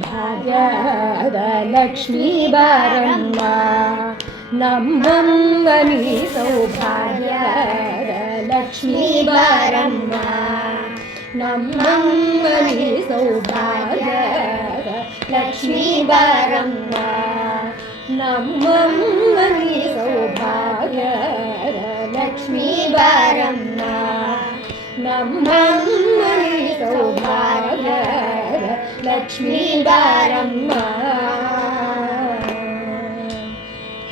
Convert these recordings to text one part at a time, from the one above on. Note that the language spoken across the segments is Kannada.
ಭಾಗ್ಯದ ಲಕ್ಷ್ಮೀ ಬಾರಮ್ಮ ನಮ್ಮಮ್ಮ ನೀ ಸೌಭಾಗ್ಯದ ಲಕ್ಷ್ಮೀ ಬಾರಮ್ಮ ನಮ್ಮಮ್ಮ ನೀ ಸೌಭಾಗ್ಯದ ಲಕ್ಷ್ಮೀ ಬಾರಮ್ಮ ನಮ್ಮಮ್ಮ ನೀ ಸೌಭಾಗ್ಯದ ಲಕ್ಷ್ಮೀ ಬಾರಮ್ಮ ನಮ್ಮಮ್ಮ ನೀ ಸೌಭಾಗ್ಯದ ಲಕ್ಷ್ಮೀ ಬಾರಮ್ಮ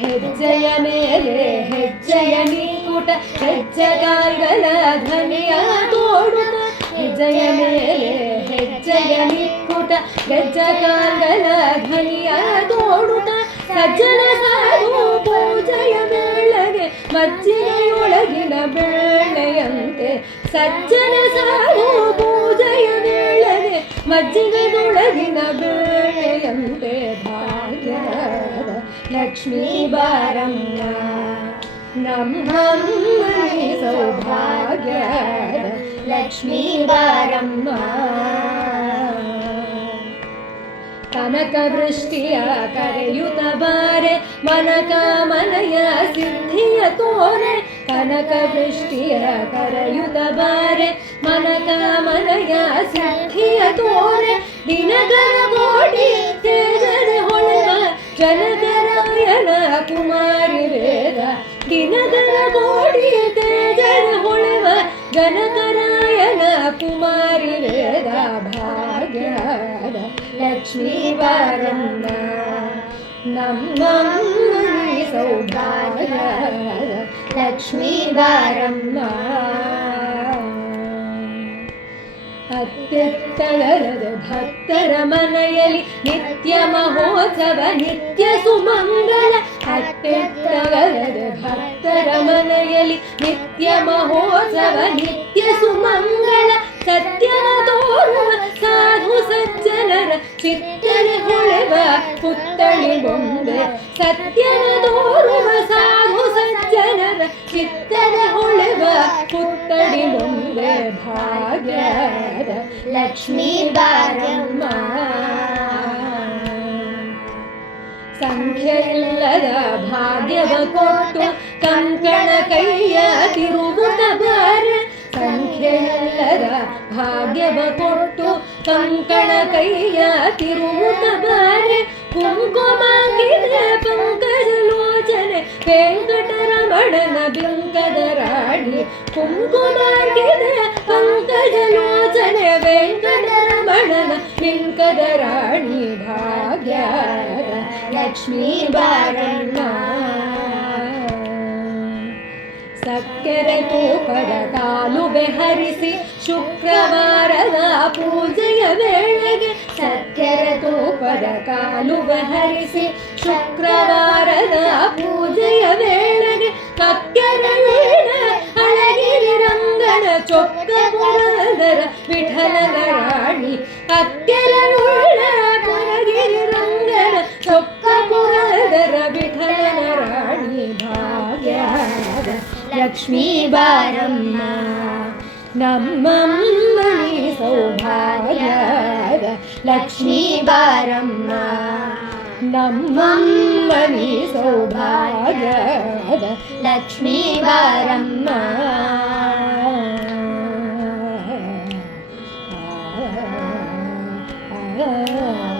ಹೆಜ್ಜೆಯ ಮೇಲೆ ಹೆಜ್ಜೆಯ ನೀಕೂಟ ಹೆಜ್ಜೆಗಾಲ್ಗಳ ಧ್ವನಿಯ ತೋಡುತ್ತ ಹೆಜ್ಜೆಯ ಮೇಲೆ ಹೆಜ್ಜೆಯ ನೀಕೂಟ ಹೆಜ್ಜೆಗಾಲ್ಗಳ ಧ್ವನಿಯ ತೋಡುತ್ತ ಸಜ್ಜನ ಸಾಧು ಪೂಜೆಯ ವೇಳೆಗೆ ಮಜ್ಜಿಗೆಯೊಳಗಿನ ಬೆಣ್ಣೆಯಂತೆ ಸಜ್ಜನ ಸಾಧು ಪೂಜೆಯ ವೇಳೆಗೆ ಮಜ್ಜಿಗೆಯೊಳಗಿನ ಬೆಣ್ಣೆಯಂತೆ ಭಾಗ್ಯದ ಲಕ್ಷ್ಮೀ ಬಾರಮ್ಮ ನಮ್ಮಮ್ಮ ನೀ ಸೌಭಾಗ್ಯದ ಲಕ್ಷ್ಮೀ ಬಾರಮ್ಮ ಕನಕ ವೃಷ್ಟಿಯ ಕರೆಯುತ್ತ ಬಾರೆ ಮನಕಾಮನೆಯ ಸಿದ್ಧಿಯ ತೋರೆ ಕನಕ ವೃಷ್ಟಿಯ ಕರೆಯುತ್ತ ಬಾರೆ ಮನಕಾಮನೆಯ ಸಿದ್ಧಿಯ ತೋರೆ ದಿನಕರ ಕೋಟಿ ತೇಜದೆ ಹೊಳೆವ ಜನಕರಾಯನ ಕುಮಾರಿ ವೇದ ದಿನಕರ ಕೋಟಿ ತೇಜದ ಹೊಳೆವ ಜನಕರಾಯನ ಕುಮಾರಿ ವೇದ ಭಾಗ್ಯದ ಲಕ್ಷ್ಮೀ ಬಾರಮ್ಮ ನಮ್ಮಮ್ಮ ನೀ ಸೌಭಾಗ್ಯದ ಲಕ್ಷ್ಮೀ ಬಾರಮ್ಮ ಅತ್ಯತ್ತಳದ ಭಕ್ತರ ಮನೆಯಲ್ಲಿ ನಿತ್ಯ ಮಹೋತ್ಸವ ನಿತ್ಯ ಸುಮಂಗಳ ಅತ್ಯತ್ತಳದ ಭಕ್ತರ ಮನೆಯಲ್ಲಿ ನಿತ್ಯ ಮಹೋತ್ಸವ ನಿತ್ಯ ಸುಮಂಗಳ ಸತ್ಯನ ತೋರುವ ಸಾಧು ಸಜ್ಜನರ ಚಿತ್ತನೆ ಹೊಳೆವ ಪುತ್ತಳಿ ಬೊಂಬೆ ಸತ್ಯನ ತೋರುವ ಸಾಧು ಸಜ್ಜನರ ಚಿತ್ತನೆ ಹೊಳೆವ ಪುತ್ತಳಿ ಬೊಂಬೆ ಭಾಗ್ಯದ ಲಕ್ಷ್ಮೀ ಬಾರಮ್ಮ ಸಂಖ್ಯೆ ಇಲ್ಲದ ಭಾಗ್ಯವ ಕೊಟ್ಟು ಕಂಕಣ ಕೈಯ ತಿರುಗುತ್ತ ಬಾರೆ ಸಂಖ್ಯೆ ಇಲ್ಲದ ಭಾಗ್ಯವ ಕೊಟ್ಟು ಕಂಕಣ ಕೈಯ ತಿರುಗುತ್ತ ಬಾರೆ ಕುಂಕುಮಗಿದೆ ಪಂಕಜ ಲೋಚನೆ ವೆಂಕಟರಮಣನ ಬಿಂಕದ ರಾಣಿ ಕುಂಕುಮಗಿದೆ ಪಂಕಜ ಲೋಚನೆ ವೆಂಕಟರಮಣನ ಬಿಂಕದ ರಾಣಿ ಭಾಗ್ಯದ ಲಕ್ಷ್ಮೀ ಬಾರಮ್ಮ ಸಕ್ಕರೆ ತೂಪದ ಕಾಲುವೆ ಹರಿಸಿ ಶುಕ್ರವಾರದ ಪೂಜೆಯ ವೇಳೆಗೆ ಸಕ್ಕರೆ ತೂಪದ ಕಾಲುವೆ ಹರಿಸಿ ಶುಕ್ರವಾರದ ಪೂಜೆಯ ವೇಳೆಗೆ ಕಕ್ಕರ ವೀಣ ಅಳಗಿರಿ ರಂಗನ ಚೊಕ್ಕ ಪುರದರ ವಿಠಲನ ರಾಣಿ ಅಕ್ಕರ ವೀಣ ಅಳಗಿರಿ ರಂಗನ ಚೊಕ್ಕ ಪುರದರ ವಿಠಲನ ರಾಣಿ ಭಾಗ್ಯದ ಲಕ್ಷ್ಮೀ ಬಾರಮ್ಮ ನಮ್ಮಮ್ಮ ನೀ ಸೌಭಾಗ್ಯದ ಲಕ್ಷ್ಮೀ ಬಾರಮ್ಮ ನಮ್ಮಮ್ಮ ನೀ ಸೌಭಾಗ್ಯದ ಲಕ್ಷ್ಮೀ ಬಾರಮ್ಮ ಆ